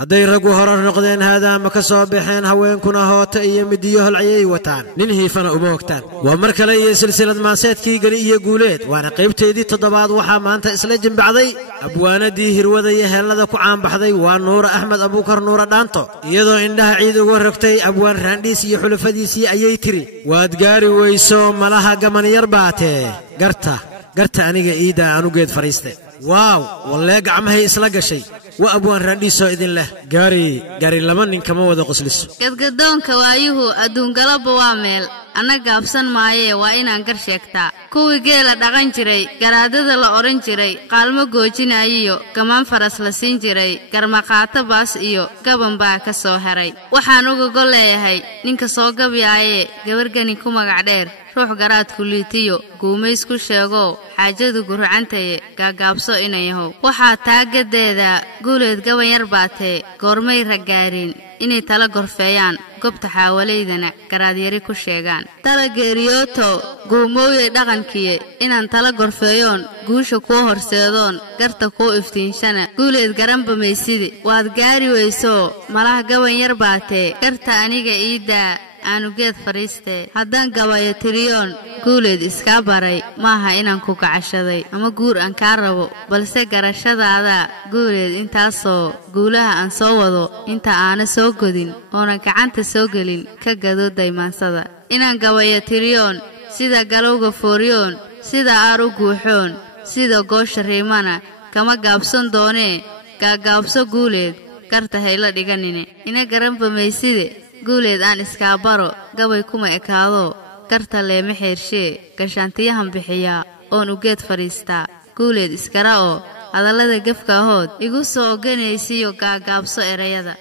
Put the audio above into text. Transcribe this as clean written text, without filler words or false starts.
hadday ragu horar noqdeen haadaama ka soo baxeen haweenkuna hoota iyo midiyo halcayay wataan nin hiifana uma ogtaan waa mar kale iyo silsilad maaseedkii gani iyo guuleed waana qaybteedii toddobaad waxaa maanta isla jimbacday abwaanadii hirwada iyo heellada ku caanbaxday waa nuura axmed abuukar nuura dhaanto iyadoo indhaha ciid uga rogtay abwaan raandhiis iyo xulufadiisii ayay tiri waad gaari weyso malaha gamaniyar baatee garta aniga iida anugeed fariiste waaw wallee gacmahay isla gashay wa abwaan raandhiisoo idin leh gaari lama nin kama wada qosliso gadgadoonka waayuhu adduun galaba waa meel anna gaabsan maayee waa inaan gar sheegtaa kuwii geela dhaqan jiray garaadada la odhan jiray qaalmo goojinaayiyo gamaan faras la siin jiray garmaqaato baas iyo gaban baa ka soo haray waxaan uga gol leeyahay ninka soo gabyaaye gabargani ku magac dheer ruux garaadku liitiyo guumays ku sheego xaajadu gurcantaye gaagaabso inayahow waxaa taagadeeda guuleed gaban yar baatee goormay ragaarin inay tala gorfeeyaan gobta xaawalaydana garaadyari ku sheegaan tala geeriyooto guumooye dhaqankiye inaan tala gorfeeyoon guusha kuu horseedoon garta kuu iftiinshana guuleed garanba maysidi waad gaari weyso malaha gaban yar baatee garta aniga iidaa aanugeed fariiste haddaan gabayo tiriyoon guuleed iskaa baray maaha inaan ku gacashaday ama guur aan kaa rabo balse garashadaada guuleed intaasoo guulaha aan soo wado inta aana soo godin oonan gacanta soo gelin ka gado daymaansada inaan gabayo tiriyoon sida galowga fooriyoon sida aar u guuxoon sida goosha riimana kama gaabsan doonee gaagaabso guuleed garta hayla dhiganine ina garanba mayside guuleed aan iskaa baro gabay kuma ekaado garta leema xeershee gashaantiyahan bixiyaa oon ugeed fadhiistaa guuleed iskara oo hadallada gefka ahood igu soo oganaysiyo gaagaabso erayada